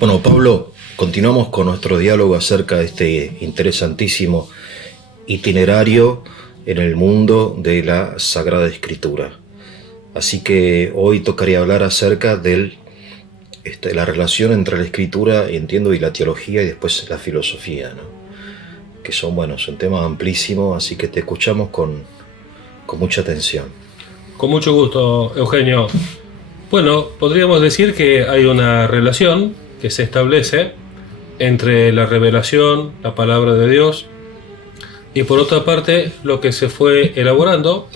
Bueno, Pablo, continuamos con nuestro diálogo acerca de este interesantísimo itinerario en el mundo de la Sagrada Escritura. Así que hoy tocaría hablar acerca de la relación entre la Escritura, entiendo, y la teología y después la filosofía, ¿no? Que son temas amplísimos, así que te escuchamos con mucha atención. Con mucho gusto, Eugenio. Bueno, podríamos decir que hay una relación que se establece entre la revelación, la palabra de Dios, y por otra parte lo que se fue elaborando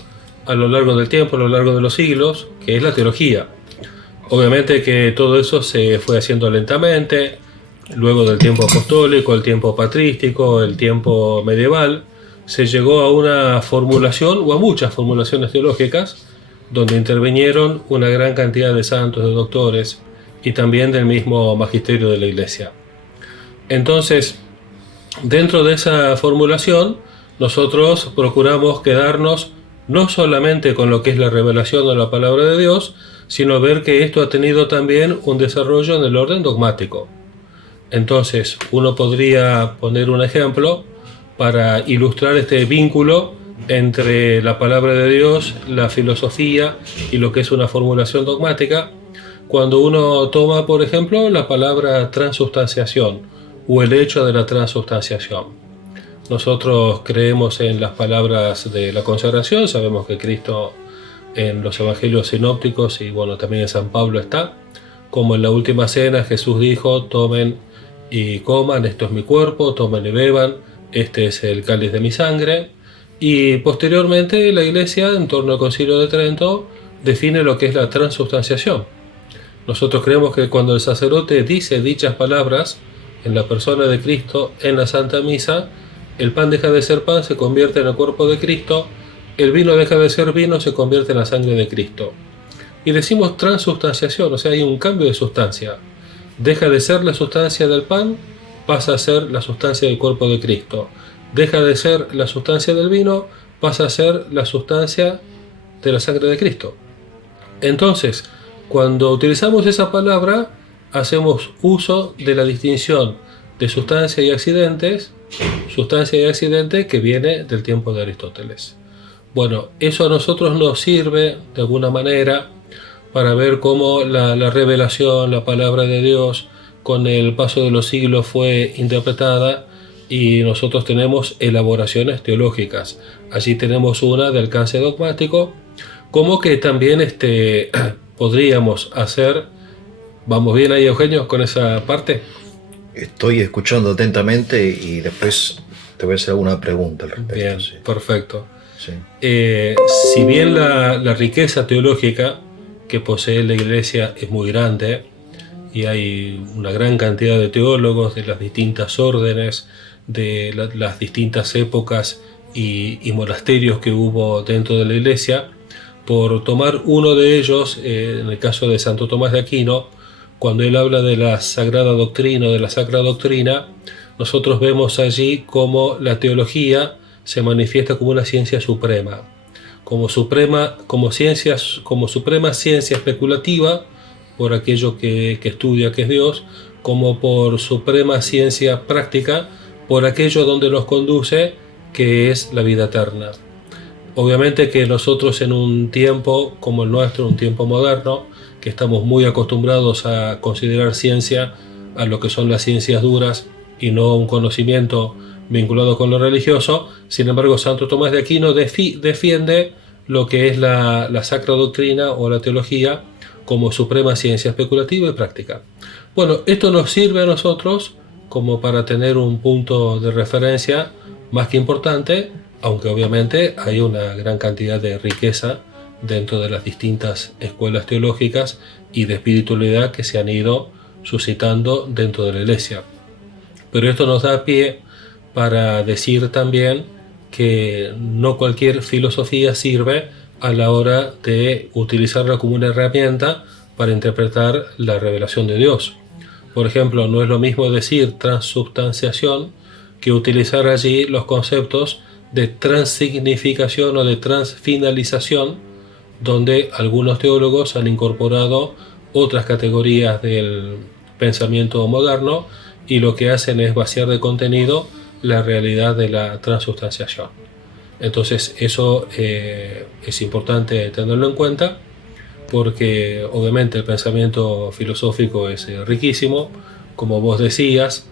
a lo largo del tiempo, a lo largo de los siglos, que es la teología. Obviamente que todo eso se fue haciendo lentamente, luego del tiempo apostólico, el tiempo patrístico, el tiempo medieval, se llegó a una formulación o a muchas formulaciones teológicas donde intervinieron una gran cantidad de santos, de doctores y también del mismo magisterio de la Iglesia. Entonces, dentro de esa formulación, nosotros procuramos quedarnos no solamente con lo que es la revelación de la palabra de Dios, sino ver que esto ha tenido también un desarrollo en el orden dogmático. Entonces, uno podría poner un ejemplo para ilustrar este vínculo entre la palabra de Dios, la filosofía y lo que es una formulación dogmática, cuando uno toma, por ejemplo, la palabra transubstanciación o el hecho de la transubstanciación. Nosotros creemos en las palabras de la consagración, sabemos que Cristo en los evangelios sinópticos y bueno, también en San Pablo está, como en la última cena Jesús dijo: tomen y coman, esto es mi cuerpo, tomen y beban, este es el cáliz de mi sangre. Y posteriormente la Iglesia, en torno al Concilio de Trento, define lo que es la transubstanciación. Nosotros creemos que cuando el sacerdote dice dichas palabras en la persona de Cristo en la Santa Misa, el pan deja de ser pan, se convierte en el cuerpo de Cristo, el vino deja de ser vino, se convierte en la sangre de Cristo. Y decimos transubstanciación, o sea, hay un cambio de sustancia. Deja de ser la sustancia del pan, pasa a ser la sustancia del cuerpo de Cristo. Deja de ser la sustancia del vino, pasa a ser la sustancia de la sangre de Cristo. Entonces, cuando utilizamos esa palabra, hacemos uso de la distinción de sustancia y accidente que viene del tiempo de Aristóteles. Bueno, eso a nosotros nos sirve de alguna manera para ver cómo la revelación, la palabra de Dios, con el paso de los siglos fue interpretada y nosotros tenemos elaboraciones teológicas. Allí tenemos una de alcance dogmático, como que también podríamos hacer. ¿Vamos bien ahí, Eugenio, con esa parte? Estoy escuchando atentamente y después te voy a hacer alguna pregunta al respecto. Bien, sí. Perfecto. Sí. Si bien la riqueza teológica que posee la Iglesia es muy grande y hay una gran cantidad de teólogos de las distintas órdenes, de las distintas épocas y monasterios que hubo dentro de la Iglesia, por tomar uno de ellos, en el caso de Santo Tomás de Aquino, cuando él habla de la sagrada doctrina o de la sacra doctrina, nosotros vemos allí cómo la teología se manifiesta como una ciencia suprema, como suprema ciencia especulativa por aquello que estudia, que es Dios, como por suprema ciencia práctica por aquello donde nos conduce, que es la vida eterna. Obviamente que nosotros en un tiempo como el nuestro, un tiempo moderno, que estamos muy acostumbrados a considerar ciencia a lo que son las ciencias duras y no un conocimiento vinculado con lo religioso, sin embargo Santo Tomás de Aquino defiende lo que es la sacra doctrina o la teología como suprema ciencia especulativa y práctica. Bueno, esto nos sirve a nosotros como para tener un punto de referencia más que importante, aunque obviamente hay una gran cantidad de riqueza dentro de las distintas escuelas teológicas y de espiritualidad que se han ido suscitando dentro de la Iglesia. Pero esto nos da pie para decir también que no cualquier filosofía sirve a la hora de utilizarla como una herramienta para interpretar la revelación de Dios. Por ejemplo, no es lo mismo decir transubstanciación que utilizar allí los conceptos de transignificación o de transfinalización, donde algunos teólogos han incorporado otras categorías del pensamiento moderno, y lo que hacen es vaciar de contenido la realidad de la transubstanciación. Entonces eso es importante tenerlo en cuenta, porque obviamente el pensamiento filosófico es riquísimo, como vos decías,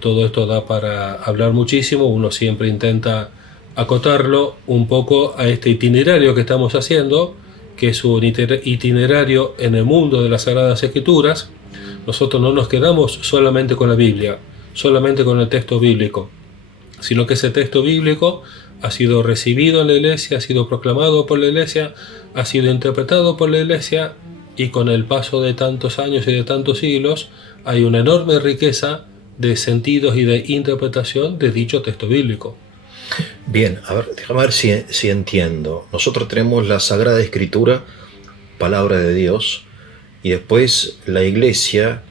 todo esto da para hablar muchísimo. Uno siempre intenta acotarlo un poco a este itinerario que estamos haciendo, que es un itinerario en el mundo de las Sagradas Escrituras. Nosotros no nos quedamos solamente con la Biblia, solamente con el texto bíblico, sino que ese texto bíblico ha sido recibido en la Iglesia, ha sido proclamado por la Iglesia, ha sido interpretado por la Iglesia, y con el paso de tantos años y de tantos siglos hay una enorme riqueza de sentidos y de interpretación de dicho texto bíblico. Bien, a ver, déjame ver si entiendo. Nosotros tenemos la Sagrada Escritura, palabra de Dios, y después la Iglesia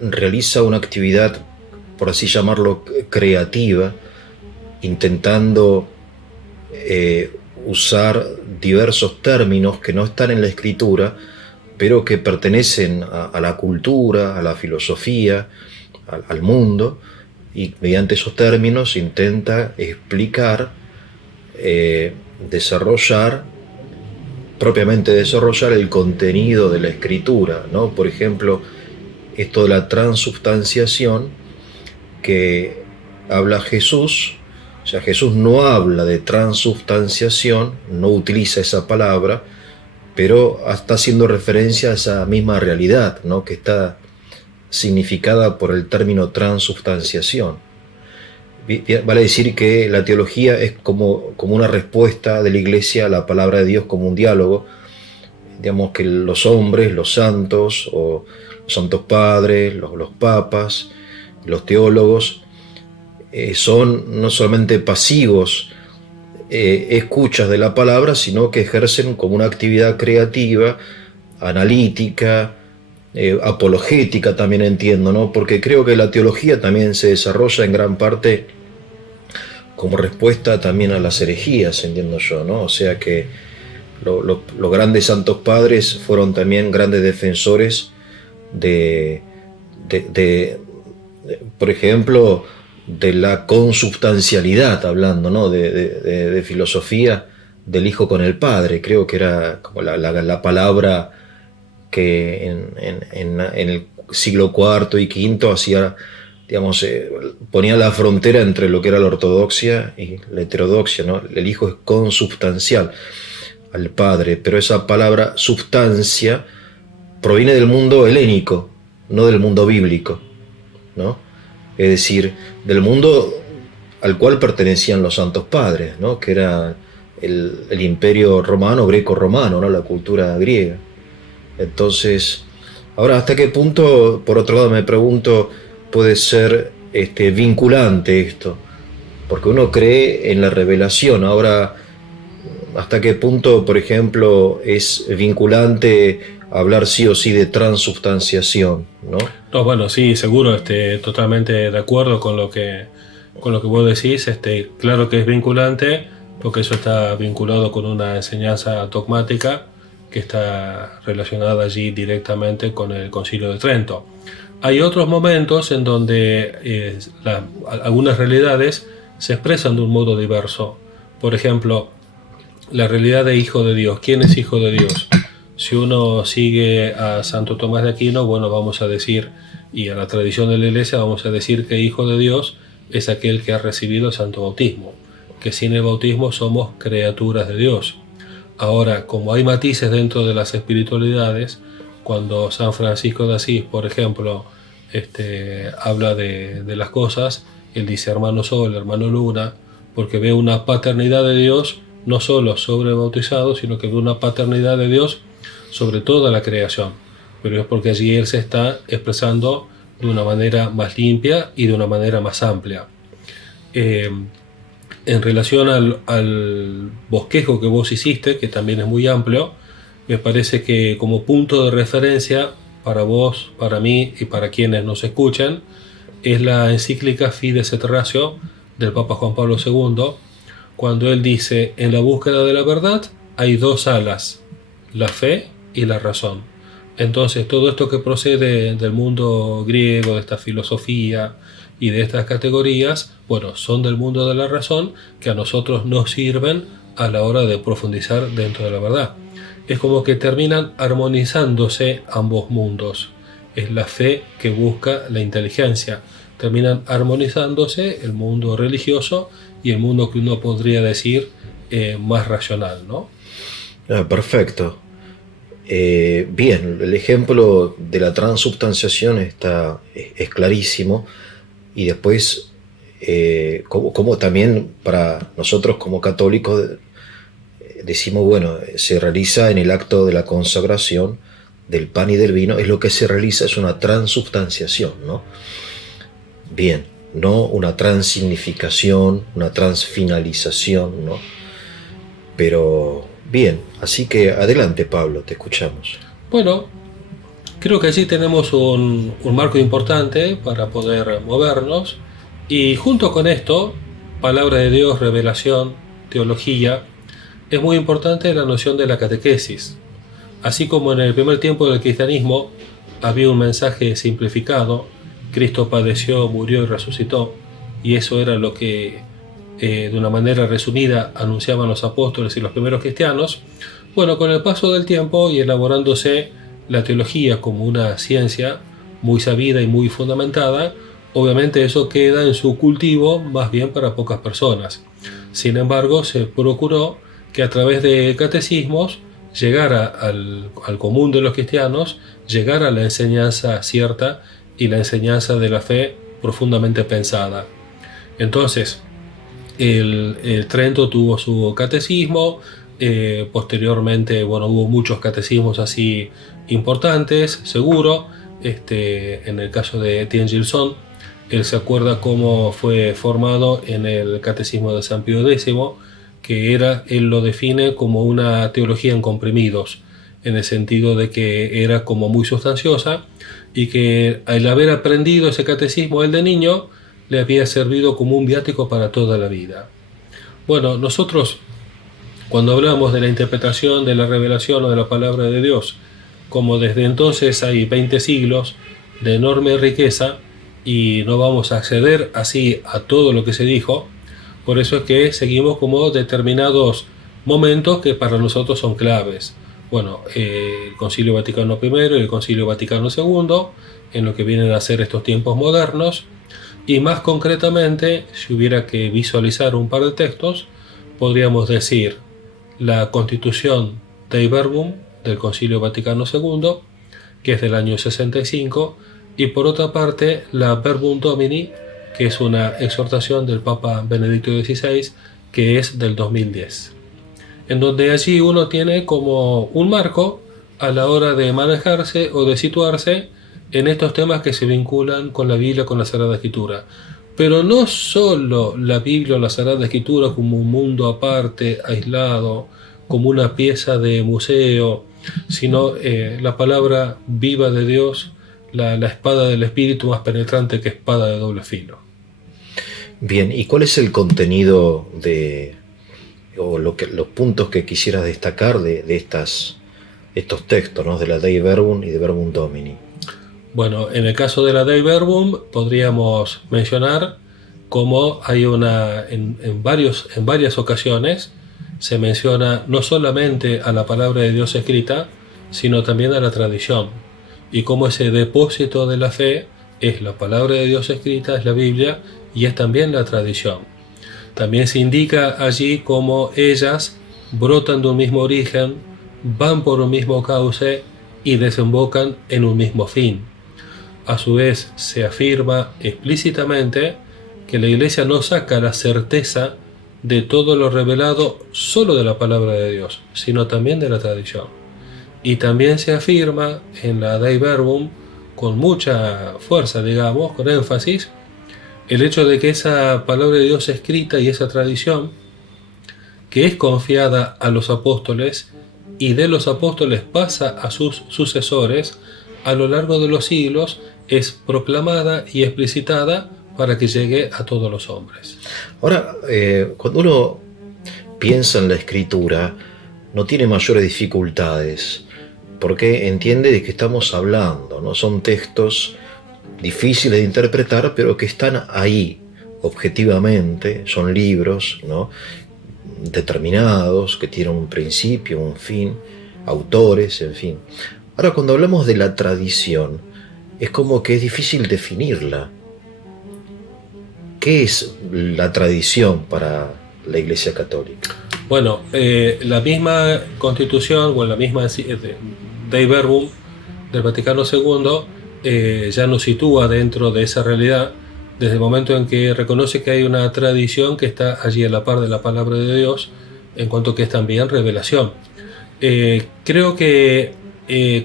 realiza una actividad, por así llamarlo, creativa, intentando usar diversos términos que no están en la Escritura, pero que pertenecen a la cultura, a la filosofía, al mundo, y mediante esos términos intenta explicar, propiamente desarrollar el contenido de la Escritura, ¿no? Por ejemplo, esto de la transubstanciación que habla Jesús. O sea, Jesús no habla de transubstanciación, no utiliza esa palabra, pero está haciendo referencia a esa misma realidad, ¿no?, que está significada por el término transubstanciación. Vale decir que la teología es como una respuesta de la Iglesia a la palabra de Dios, como un diálogo. Digamos que los hombres, los santos, o los santos padres, los papas, los teólogos, son no solamente pasivos escuchas de la palabra, sino que ejercen como una actividad creativa, analítica, apologética también, entiendo, ¿no? Porque creo que la teología también se desarrolla en gran parte como respuesta también a las herejías, entiendo yo, ¿no? O sea que los grandes santos padres fueron también grandes defensores por ejemplo, de la consubstancialidad, hablando, ¿no?, de filosofía del Hijo con el Padre. Creo que era como la palabra que en el siglo IV y V hacía, digamos, ponía la frontera entre lo que era la ortodoxia y la heterodoxia, ¿no? El Hijo es consubstancial al Padre, pero esa palabra substancia proviene del mundo helénico, no del mundo bíblico, ¿no? Es decir, del mundo al cual pertenecían los santos padres, ¿no?, que era el imperio romano, greco-romano, ¿no?, la cultura griega. Entonces, ahora, ¿hasta qué punto, por otro lado, me pregunto, puede ser vinculante esto? Porque uno cree en la revelación. Ahora, ¿hasta qué punto, por ejemplo, es vinculante hablar sí o sí de transubstanciación, ¿no? No, bueno, sí, seguro, totalmente de acuerdo con lo que vos decís. Claro que es vinculante, porque eso está vinculado con una enseñanza dogmática que está relacionada allí directamente con el Concilio de Trento. Hay otros momentos en donde algunas realidades se expresan de un modo diverso. Por ejemplo, la realidad de Hijo de Dios. ¿Quién es Hijo de Dios? Si uno sigue a Santo Tomás de Aquino, bueno, vamos a decir, y a la tradición de la Iglesia, vamos a decir que Hijo de Dios es aquel que ha recibido el Santo Bautismo, que sin el bautismo somos criaturas de Dios. Ahora, como hay matices dentro de las espiritualidades, cuando San Francisco de Asís, por ejemplo, habla de las cosas, él dice hermano Sol, hermano Luna, porque ve una paternidad de Dios no solo sobre el bautizado, sino que ve una paternidad de Dios sobre toda la creación, pero es porque allí él se está expresando de una manera más limpia y de una manera más amplia. En relación al bosquejo que vos hiciste, que también es muy amplio, me parece que como punto de referencia para vos, para mí y para quienes nos escuchan, es la encíclica Fides et Ratio del Papa Juan Pablo II, cuando él dice: en la búsqueda de la verdad hay dos alas, la fe y la razón. Entonces, todo esto que procede del mundo griego, de esta filosofía y de estas categorías, bueno, son del mundo de la razón que a nosotros nos sirven a la hora de profundizar dentro de la verdad. Es como que terminan armonizándose ambos mundos. Es la fe que busca la inteligencia. Terminan armonizándose el mundo religioso y el mundo que uno podría decir más racional, ¿no? Perfecto. Bien, el ejemplo de la transubstanciación es clarísimo, y después como también para nosotros como católicos decimos, bueno, se realiza en el acto de la consagración del pan y del vino, es lo que se realiza, es una transubstanciación, ¿no? Bien, no una transignificación, una transfinalización, ¿no? Pero bien, así que adelante, Pablo, te escuchamos. Bueno, creo que allí tenemos un marco importante para poder movernos, y junto con esto, palabra de Dios, revelación, teología, es muy importante la noción de la catequesis. Así como en el primer tiempo del cristianismo había un mensaje simplificado: Cristo padeció, murió y resucitó, y eso era lo que de una manera resumida anunciaban los apóstoles y los primeros cristianos. Bueno, con el paso del tiempo y elaborándose la teología como una ciencia muy sabida y muy fundamentada, obviamente eso queda en su cultivo más bien para pocas personas. Sin embargo, se procuró que a través de catecismos llegara al común de los cristianos, llegara la enseñanza cierta y la enseñanza de la fe profundamente pensada. Entonces, el Trento tuvo su catecismo, posteriormente, bueno, hubo muchos catecismos así importantes, seguro. En el caso de Etienne Gilson, él se acuerda cómo fue formado en el catecismo de San Pío X, que él lo define como una teología en comprimidos, en el sentido de que era como muy sustanciosa, y que al haber aprendido ese catecismo él de niño, le había servido como un viático para toda la vida. Bueno, nosotros cuando hablamos de la interpretación de la revelación o de la palabra de Dios, como desde entonces hay 20 siglos de enorme riqueza y no vamos a acceder así a todo lo que se dijo, por eso es que seguimos como determinados momentos que para nosotros son claves. Bueno, el Concilio Vaticano I y el Concilio Vaticano II, en lo que vienen a ser estos tiempos modernos, y más concretamente, si hubiera que visualizar un par de textos, podríamos decir la Constitución Dei Verbum del Concilio Vaticano II, que es del año 65, y por otra parte la Verbum Domini, que es una exhortación del Papa Benedicto XVI, que es del 2010, en donde allí uno tiene como un marco a la hora de manejarse o de situarse en estos temas que se vinculan con la Biblia, con la Sagrada Escritura. Pero no solo la Biblia o la Sagrada Escritura como un mundo aparte, aislado, como una pieza de museo, sino la palabra viva de Dios, la espada del Espíritu más penetrante que espada de doble filo. Bien, ¿y cuál es el contenido o los puntos que quisieras destacar de estos textos, ¿no? De la Dei Verbum y de Verbum Domini? Bueno, en el caso de la Dei Verbum podríamos mencionar cómo hay en varias ocasiones se menciona no solamente a la palabra de Dios escrita, sino también a la tradición, y cómo ese depósito de la fe es la palabra de Dios escrita, es la Biblia, y es también la tradición. También se indica allí cómo ellas brotan de un mismo origen, van por un mismo cauce y desembocan en un mismo fin. A su vez, se afirma explícitamente que la Iglesia no saca la certeza de todo lo revelado solo de la palabra de Dios, sino también de la tradición. Y también se afirma en la Dei Verbum, con mucha fuerza, digamos, con énfasis, el hecho de que esa palabra de Dios escrita y esa tradición, que es confiada a los apóstoles y de los apóstoles pasa a sus sucesores, a lo largo de los siglos es proclamada y explicitada para que llegue a todos los hombres. Ahora, cuando uno piensa en la escritura, no tiene mayores dificultades, porque entiende de qué estamos hablando, ¿no? Son textos difíciles de interpretar, pero que están ahí objetivamente, son libros, ¿no? Determinados, que tienen un principio, un fin, autores, en fin. Ahora, cuando hablamos de la tradición, es como que es difícil definirla. ¿Qué es la tradición para la Iglesia Católica? Bueno, la misma Constitución o la misma Dei Verbum del Vaticano II ya nos sitúa dentro de esa realidad desde el momento en que reconoce que hay una tradición que está allí a la par de la palabra de Dios, en cuanto que es también revelación. Creo que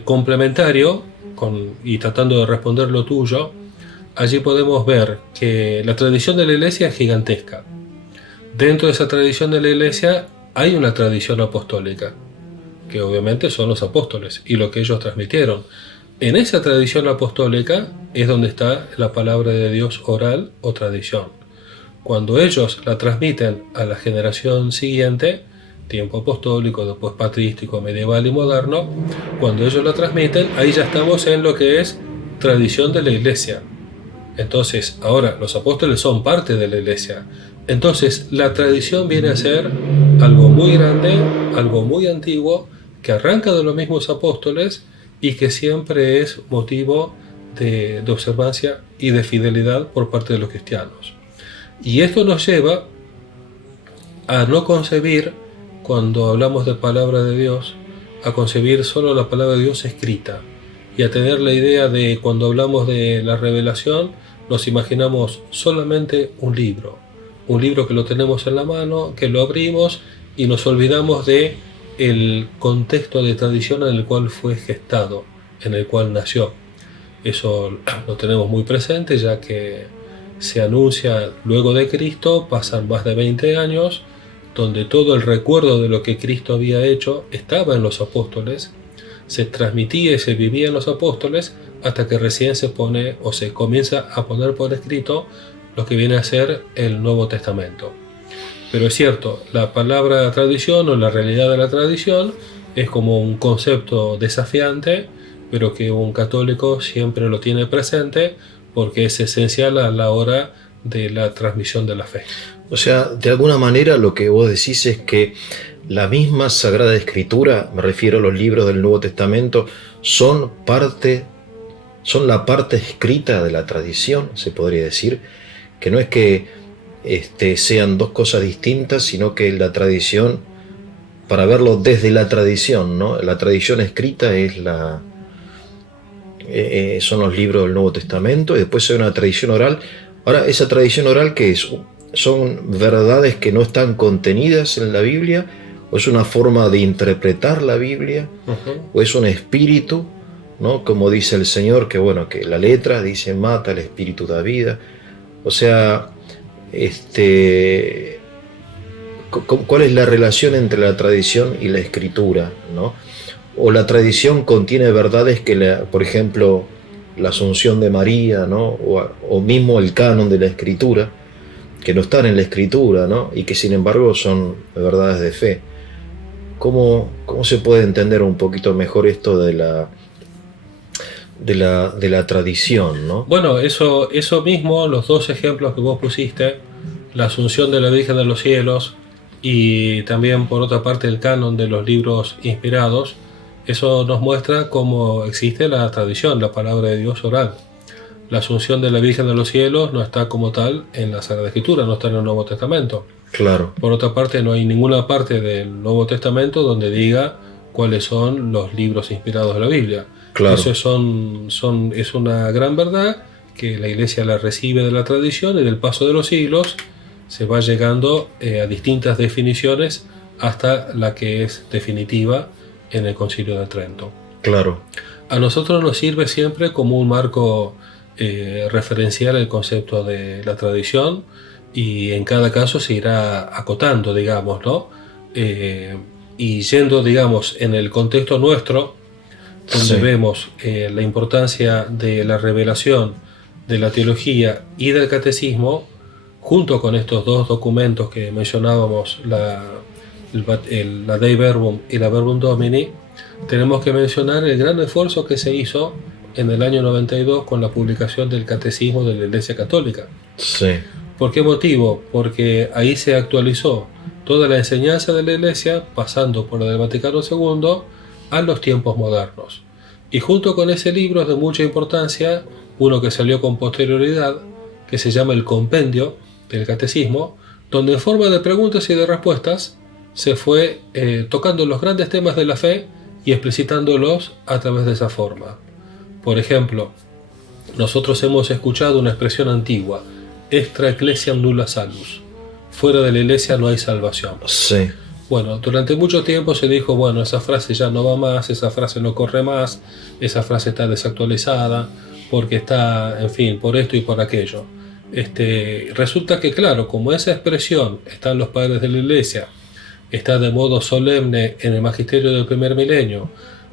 complementario, y tratando de responder lo tuyo, allí podemos ver que la tradición de la Iglesia es gigantesca. Dentro de esa tradición de la Iglesia hay una tradición apostólica, que obviamente son los apóstoles y lo que ellos transmitieron. En esa tradición apostólica es donde está la palabra de Dios oral o tradición. Cuando ellos la transmiten a la generación siguiente, tiempo apostólico, después patrístico, medieval y moderno, cuando ellos la transmiten, ahí ya estamos en lo que es tradición de la Iglesia. Entonces, ahora los apóstoles son parte de la Iglesia. Entonces, la tradición viene a ser algo muy grande, algo muy antiguo, que arranca de los mismos apóstoles y que siempre es motivo de observancia y de fidelidad por parte de los cristianos. Y esto nos lleva a no concebir, cuando hablamos de palabra de Dios, a concebir solo la palabra de Dios escrita y a tener la idea de, cuando hablamos de la revelación, nos imaginamos solamente un libro que lo tenemos en la mano, que lo abrimos y nos olvidamos de el contexto de tradición en el cual fue gestado, en el cual nació. Eso lo tenemos muy presente, ya que se anuncia luego de Cristo, pasan más de 20 años, donde todo el recuerdo de lo que Cristo había hecho estaba en los apóstoles, se transmitía y se vivía en los apóstoles, hasta que recién se pone o se comienza a poner por escrito lo que viene a ser el Nuevo Testamento. Pero es cierto, la palabra tradición o la realidad de la tradición es como un concepto desafiante, pero que un católico siempre lo tiene presente porque es esencial a la hora de la transmisión de la fe. O sea, de alguna manera lo que vos decís es que la misma Sagrada Escritura, me refiero a los libros del Nuevo Testamento, son la parte escrita de la tradición, se podría decir, que no es que sean dos cosas distintas, sino que la tradición, para verlo desde la tradición, ¿no? La tradición escrita es son los libros del Nuevo Testamento, y después hay una tradición oral. Ahora, esa tradición oral, ¿qué es? ¿Son verdades que no están contenidas en la Biblia? ¿O es una forma de interpretar la Biblia? ¿O es un espíritu, ¿no? Como dice el Señor, que bueno, que la letra dice mata, el espíritu da vida. O sea, ¿cuál es la relación entre la tradición y la escritura, ¿no? O la tradición contiene verdades que, por ejemplo, la Asunción de María, ¿no? O mismo el canon de la Escritura, que no están en la Escritura, ¿no? Y que sin embargo son verdades de fe. ¿Cómo se puede entender un poquito mejor esto de la tradición, ¿no? Bueno, eso mismo, los dos ejemplos que vos pusiste, la Asunción de la Virgen de los Cielos y también por otra parte el canon de los libros inspirados, eso nos muestra cómo existe la tradición, la palabra de Dios oral. La Asunción de la Virgen de los Cielos no está como tal en la Sagrada Escritura, no está en el Nuevo Testamento. Claro. Por otra parte, no hay ninguna parte del Nuevo Testamento donde diga cuáles son los libros inspirados de la Biblia. Claro. Eso es una gran verdad que la Iglesia la recibe de la tradición, y del paso de los siglos se va llegando a distintas definiciones hasta la que es definitiva en el Concilio de Trento. Claro. A nosotros nos sirve siempre como un marco referencial el concepto de la tradición, y en cada caso se irá acotando, digamos, ¿no? Y yendo, digamos, en el contexto nuestro, donde Sí. vemos la importancia de la revelación, de la teología y del catecismo, junto con estos dos documentos que mencionábamos, la Dei Verbum y la Verbum Domini, tenemos que mencionar el gran esfuerzo que se hizo en el año 92 con la publicación del Catecismo de la Iglesia Católica. Sí. ¿Por qué motivo? Porque ahí se actualizó toda la enseñanza de la Iglesia, pasando por la del Vaticano II a los tiempos modernos. Y junto con ese libro es de mucha importancia uno que salió con posterioridad, que se llama el Compendio del Catecismo, donde en forma de preguntas y de respuestas se fue tocando los grandes temas de la fe y explicitándolos a través de esa forma. Por ejemplo, nosotros hemos escuchado una expresión antigua: extra ecclesiam nulla salus. Fuera de la iglesia no hay salvación. Sí. Bueno, durante mucho tiempo se dijo, bueno, esa frase ya no va más, esa frase no corre más, esa frase está desactualizada, porque está, en fin, por esto y por aquello. Resulta que, claro, como esa expresión está en los padres de la iglesia, está de modo solemne en el magisterio del primer milenio,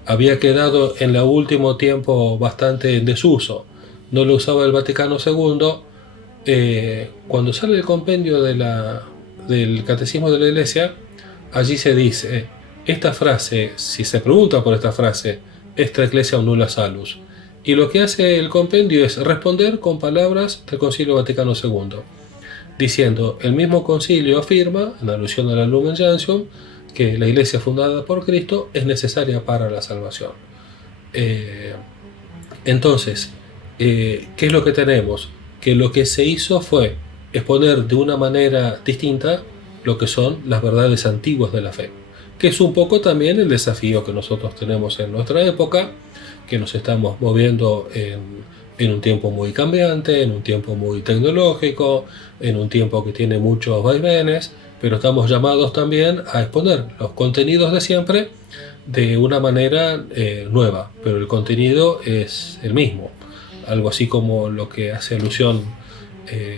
había quedado en el último tiempo bastante en desuso, no lo usaba el Vaticano II, cuando sale el compendio del Catecismo de la Iglesia, allí se dice, esta frase, si se pregunta por esta frase, extra ecclesiam nulla salus, y lo que hace el compendio es responder con palabras del Concilio Vaticano II, diciendo, el mismo concilio afirma, en alusión a la Lumen Gentium, que la iglesia fundada por Cristo es necesaria para la salvación. Entonces, ¿qué es lo que tenemos? Que lo que se hizo fue exponer de una manera distinta lo que son las verdades antiguas de la fe, que es un poco también el desafío que nosotros tenemos en nuestra época, que nos estamos moviendo en un tiempo muy cambiante, en un tiempo muy tecnológico, en un tiempo que tiene muchos vaivenes, pero estamos llamados también a exponer los contenidos de siempre de una manera nueva, pero el contenido es el mismo. Algo así como lo que hace alusión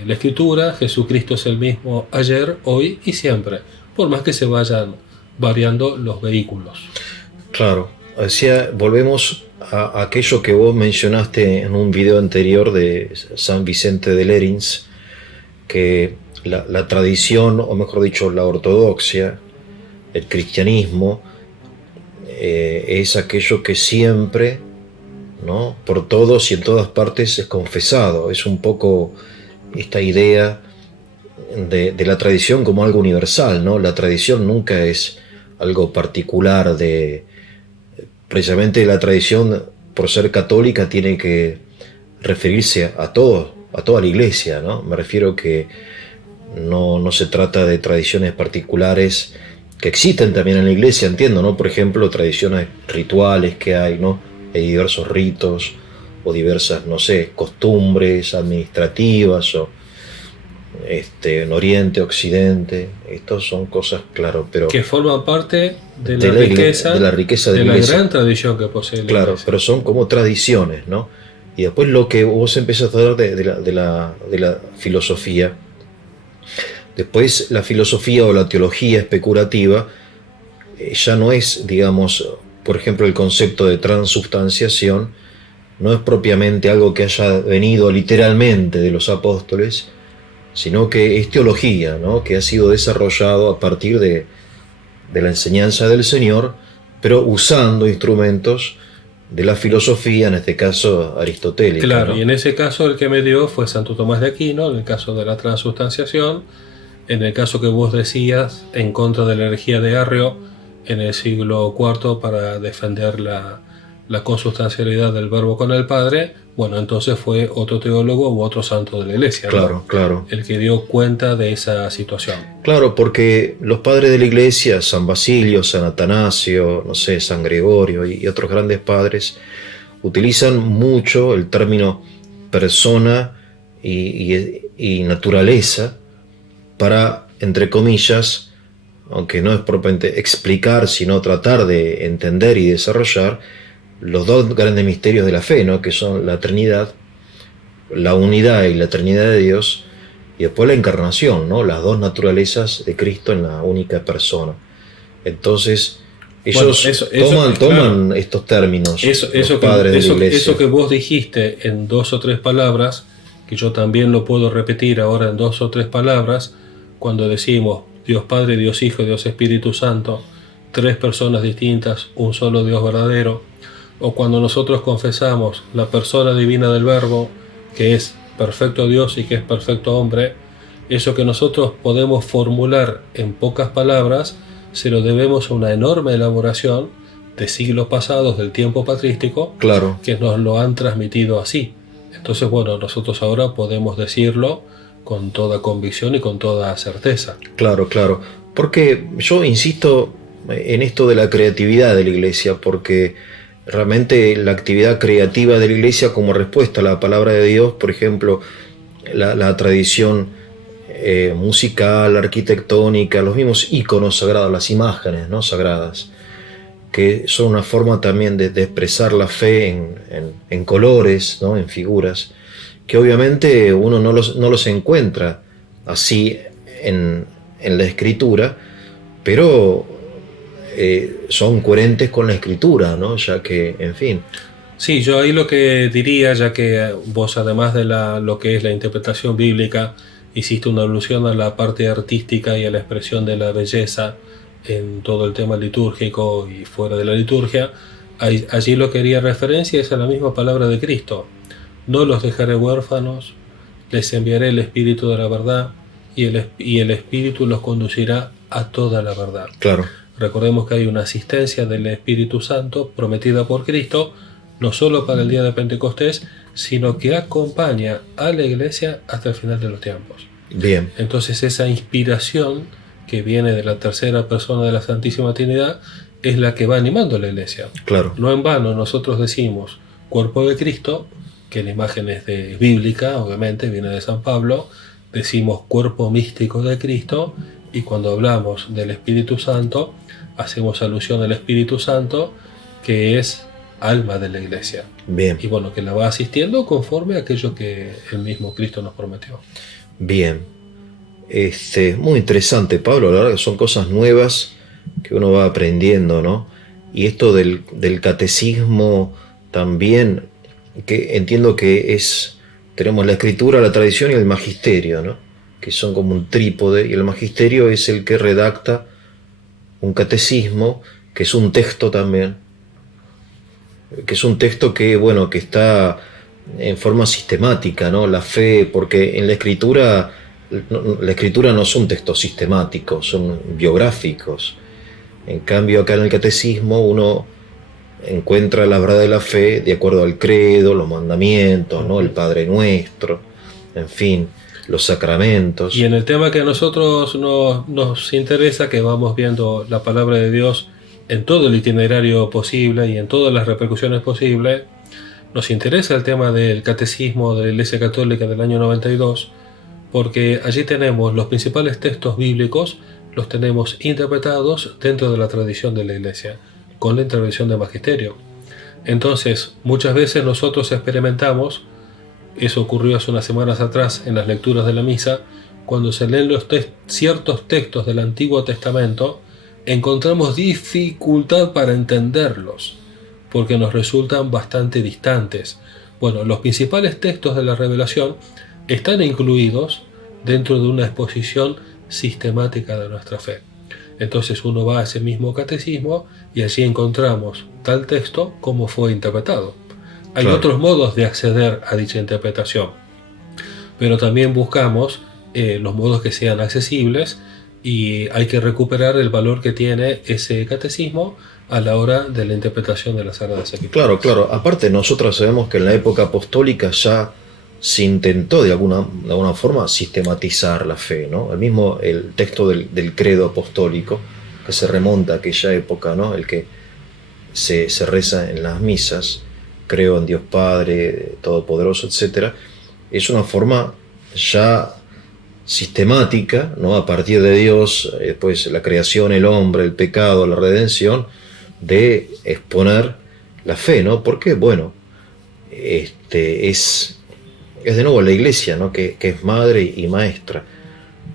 la Escritura: Jesucristo es el mismo ayer, hoy y siempre, por más que se vayan variando los vehículos. Claro, volvemos a aquello que vos mencionaste en un video anterior de San Vicente de Lérins, que la tradición, o mejor dicho, la ortodoxia, el cristianismo, es aquello que siempre, ¿no?, por todos y en todas partes es confesado. Es un poco esta idea de la tradición como algo universal, ¿no? La tradición nunca es algo particular precisamente la tradición, por ser católica, tiene que referirse a toda la iglesia, ¿no? Me refiero que no se trata de tradiciones particulares que existen también en la iglesia, entiendo, ¿no? Por ejemplo, tradiciones rituales que hay, ¿no? Hay diversos ritos o diversas, no sé, costumbres administrativas o en Oriente, Occidente. Estos son cosas, claro, pero que forman parte de la riqueza de la gran tradición que posee la claro, iglesia. pero son como tradiciones, ¿no? Y después lo que vos empezás a hablar de la filosofía. Después la filosofía o la teología especulativa ya no es, digamos, por ejemplo, el concepto de transubstanciación no es propiamente algo que haya venido literalmente de los apóstoles, sino que es teología, ¿no?, que ha sido desarrollado a partir de la enseñanza del Señor, pero usando instrumentos de la filosofía, en este caso aristotélica. Claro, ¿no? y en ese caso el que me dio fue Santo Tomás de Aquino, en el caso de la transubstanciación, en el caso que vos decías, en contra de la herejía de Arrio, en el siglo IV, para defender la consubstancialidad del Verbo con el Padre. Bueno, entonces fue otro teólogo u otro santo de la Iglesia, Claro, ¿no?, claro. el que dio cuenta de esa situación. Claro, porque los padres de la Iglesia, San Basilio, San Atanasio, no sé, San Gregorio y otros grandes padres, utilizan mucho el término persona y naturaleza para, entre comillas, aunque no es propiamente explicar, sino tratar de entender y desarrollar los dos grandes misterios de la fe, ¿no?, que son la Trinidad, la unidad y la Trinidad de Dios, y después la encarnación, ¿no?, las dos naturalezas de Cristo en la única persona. Entonces, ellos toman estos términos, los padres de la Iglesia. Eso que vos dijiste en 2 o 3 palabras, que yo también lo puedo repetir ahora en 2 o 3 palabras, cuando decimos Dios Padre, Dios Hijo, Dios Espíritu Santo, tres personas distintas, un solo Dios verdadero, o cuando nosotros confesamos la persona divina del Verbo, que es perfecto Dios y que es perfecto hombre, eso que nosotros podemos formular en pocas palabras, se lo debemos a una enorme elaboración de siglos pasados, del tiempo patrístico, Claro, que nos lo han transmitido así. Entonces, bueno, nosotros ahora podemos decirlo con toda convicción y con toda certeza. claro, claro. Porque yo insisto en esto de la creatividad de la iglesia, porque realmente la actividad creativa de la iglesia como respuesta a la palabra de Dios, por ejemplo, la tradición musical, arquitectónica, los mismos íconos sagrados, las imágenes, ¿no?, sagradas, que son una forma también de expresar la fe en colores, ¿no?, en figuras, que obviamente uno no los encuentra así en la escritura, pero son coherentes con la escritura, ¿no?, ya que, en fin. Sí, yo ahí lo que diría, ya que vos además de lo que es la interpretación bíblica, hiciste una alusión a la parte artística y a la expresión de la belleza en todo el tema litúrgico y fuera de la liturgia, allí lo que haría referencia es a la misma palabra de Cristo. No los dejaré huérfanos, les enviaré el Espíritu de la verdad y el Espíritu los conducirá a toda la verdad. Claro, Recordemos que hay una asistencia del Espíritu Santo prometida por Cristo, no solo para el día de Pentecostés, sino que acompaña a la iglesia hasta el final de los tiempos. bien, Entonces esa inspiración que viene de la tercera persona de la Santísima Trinidad es la que va animando a la iglesia. claro, No en vano nosotros decimos cuerpo de Cristo, que la imagen es bíblica, obviamente viene de San Pablo, decimos cuerpo místico de Cristo, y cuando hablamos del Espíritu Santo hacemos alusión al Espíritu Santo, que es alma de la iglesia, bien, y bueno, que la va asistiendo conforme a aquello que el mismo Cristo nos prometió. bien. Muy interesante, Pablo, la verdad que son cosas nuevas que uno va aprendiendo, ¿no? Y esto del catecismo también, que entiendo que tenemos la escritura, la tradición y el magisterio, ¿no?, que son como un trípode, y el magisterio es el que redacta un catecismo, que es un texto también, que es un texto que, bueno, que está en forma sistemática, ¿no? La fe, porque en la escritura no son textos sistemáticos, son biográficos. En cambio, acá en el catecismo uno encuentra la verdad de la fe de acuerdo al credo, los mandamientos, ¿no?, el Padre Nuestro, en fin, los sacramentos. Y en el tema que a nosotros nos interesa, que vamos viendo la palabra de Dios en todo el itinerario posible y en todas las repercusiones posibles, nos interesa el tema del catecismo de la Iglesia Católica del año 92, porque allí tenemos los principales textos bíblicos, los tenemos interpretados dentro de la tradición de la Iglesia, con la intervención del magisterio. Entonces, muchas veces nosotros experimentamos, eso ocurrió hace unas semanas atrás en las lecturas de la misa, cuando se leen ciertos textos del Antiguo Testamento, encontramos dificultad para entenderlos, porque nos resultan bastante distantes. Bueno, los principales textos de la revelación están incluidos dentro de una exposición sistemática de nuestra fe. Entonces uno va a ese mismo catecismo y allí encontramos tal texto como fue interpretado. Hay Claro. otros modos de acceder a dicha interpretación, pero también buscamos los modos que sean accesibles, y hay que recuperar el valor que tiene ese catecismo a la hora de la interpretación de las Sagradas Escrituras. Claro, claro. Aparte, nosotros sabemos que en la época apostólica ya se intentó de alguna forma sistematizar la fe, ¿no? El texto del credo apostólico, que se remonta a aquella época, ¿no?, el que se reza en las misas, creo en Dios Padre Todopoderoso, etc., es una forma ya sistemática, ¿no?, a partir de Dios, después la creación, el hombre, el pecado, la redención, de exponer la fe, ¿no? Porque, bueno, es de nuevo la iglesia, ¿no?, que es madre y maestra.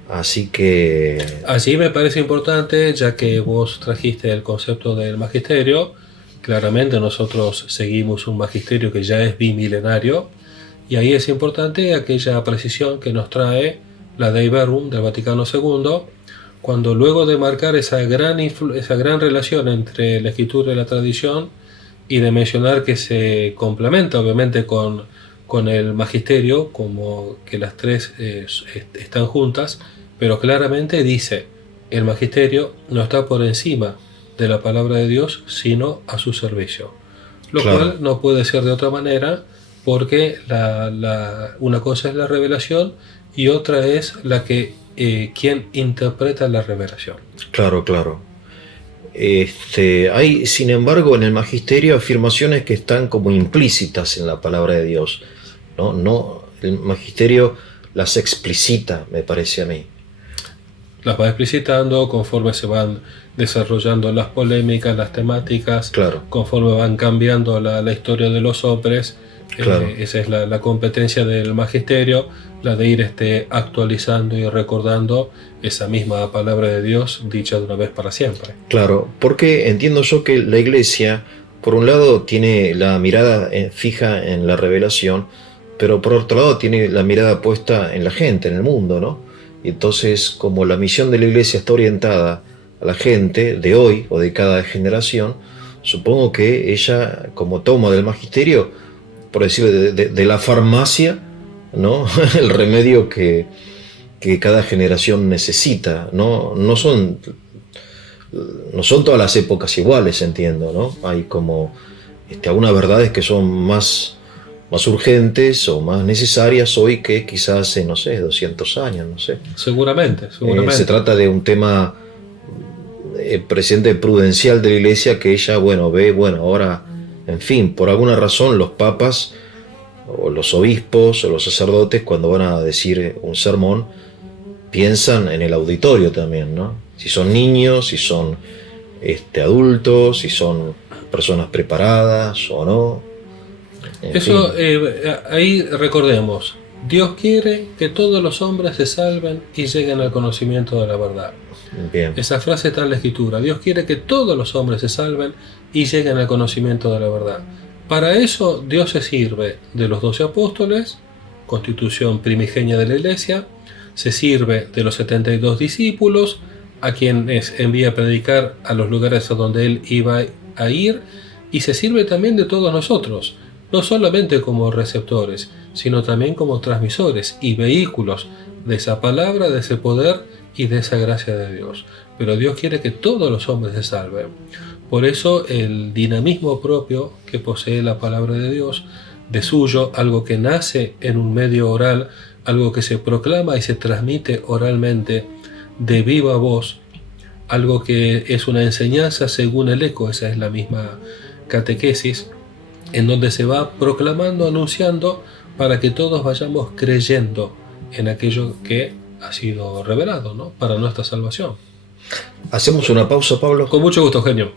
Así que... Allí me parece importante, ya que vos trajiste el concepto del magisterio, claramente nosotros seguimos un magisterio que ya es bimilenario, y ahí es importante aquella precisión que nos trae la Dei Verbum del Vaticano II, cuando luego de marcar esa gran relación entre la escritura y la tradición, y de mencionar que se complementa obviamente con el magisterio, como que las tres están juntas, pero claramente dice, el magisterio no está por encima de la palabra de Dios, sino a su servicio. Lo Claro. cual no puede ser de otra manera, porque una cosa es la revelación y otra es la que quien interpreta la revelación. Claro, claro. Hay, sin embargo, en el magisterio afirmaciones que están como implícitas en la palabra de Dios. No, el magisterio las explicita, me parece a mí. Las va explicitando conforme se van desarrollando las polémicas, las temáticas, Claro. conforme van cambiando la historia de los hombres. Claro. Esa es la competencia del magisterio, la de ir actualizando y recordando esa misma palabra de Dios dicha de una vez para siempre. Claro, porque entiendo yo que la Iglesia, por un lado, tiene la mirada fija en la revelación, pero por otro lado tiene la mirada puesta en la gente, en el mundo, ¿no? Y entonces, como la misión de la Iglesia está orientada a la gente de hoy o de cada generación, supongo que ella, como toma del magisterio, por decirlo, de la farmacia, ¿no? El remedio que cada generación necesita, ¿no? No son todas las épocas iguales, entiendo, ¿no? Hay como algunas verdades que son más urgentes o más necesarias hoy que quizás hace, no sé, 200 años, no sé. Seguramente. Se trata de un tema presente prudencial de la Iglesia que ella, ve, ahora, en fin, por alguna razón los papas o los obispos o los sacerdotes, cuando van a decir un sermón, piensan en el auditorio también, ¿no? Si son niños, si son adultos, si son personas preparadas o no. Eso, ahí recordemos, Dios quiere que todos los hombres se salven y lleguen al conocimiento de la verdad. Bien. Esa frase está en la Escritura. Dios quiere que todos los hombres se salven y lleguen al conocimiento de la verdad. Para eso Dios se sirve de los 12 apóstoles, constitución primigenia de la Iglesia, se sirve de los 72 discípulos, a quienes envía a predicar a los lugares a donde Él iba a ir, y se sirve también de todos nosotros, no solamente como receptores, sino también como transmisores y vehículos de esa palabra, de ese poder y de esa gracia de Dios. Pero Dios quiere que todos los hombres se salven. Por eso el dinamismo propio que posee la palabra de Dios, de suyo, algo que nace en un medio oral, algo que se proclama y se transmite oralmente de viva voz, algo que es una enseñanza según el eco, esa es la misma catequesis, en donde se va proclamando, anunciando, para que todos vayamos creyendo en aquello que ha sido revelado, ¿no? Para nuestra salvación. ¿Hacemos una pausa, Pablo? Con mucho gusto, Eugenio.